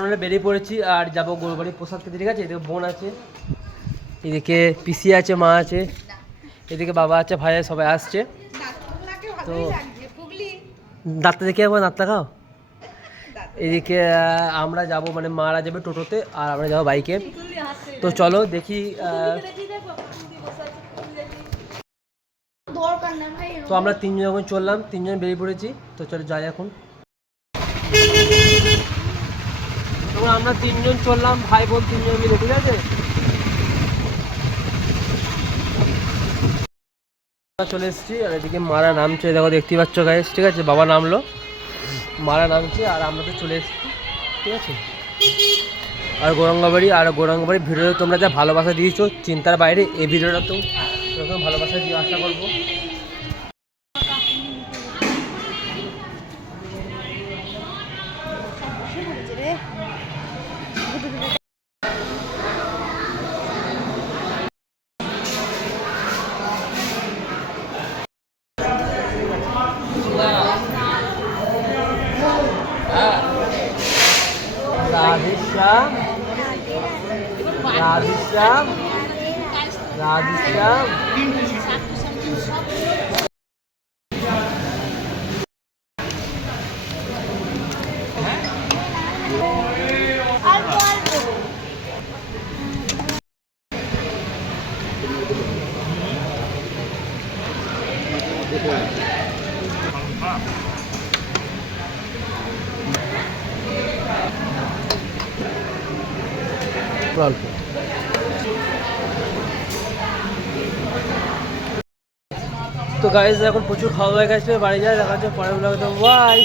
আমরা বেরিয়ে পড়েছি আর যাবো গরুবাড়ি প্রসাদ খেতে। ঠিক আছে, এদিকে বোন আছে, এদিকে পিসি আছে, মা আছে, এদিকে বাবা আছে, ভাই আছে, সবাই আসছে। তো দাঁতটা দেখে একবার দাঁত লাগাও। এদিকে আমরা যাব, মানে মারা যাবে টোটোতে আর আমরা যাবো বাইকে। তো চলো দেখি। তো আমরা তিনজন যখন চললাম, তিনজন বেরিয়ে পড়েছি। তো চলো যাই এখন। তখন আমরা তিনজন চললাম, ভাই বোন তিনজন মিলে। ঠিক আছে, চলে এসেছি আর এদিকে মারা নামছে, দেখো দেখতে পাচ্ছ গাইস। ঠিক আছে, বাবা নামলো, মারা নামছে আর আমরা তো চলে এসেছি। ঠিক আছে, আর গৌরাঙ্গবাড়ির ভিডিওতে তোমরা যা ভালোবাসা দিয়েছো চিন্তার বাইরে, এই ভিডিওটা তো এরকম ভালোবাসা দিয়ে আশা করবো। রাধেশ্যাম, রাধেশ্যাম, রাধেশ্যাম। তো গাইস এখন প্রচুর খাওয়া হয়ে গেছে, বাড়ি যায়, দেখা যাচ্ছে পরের ব্লগে। তো বাই।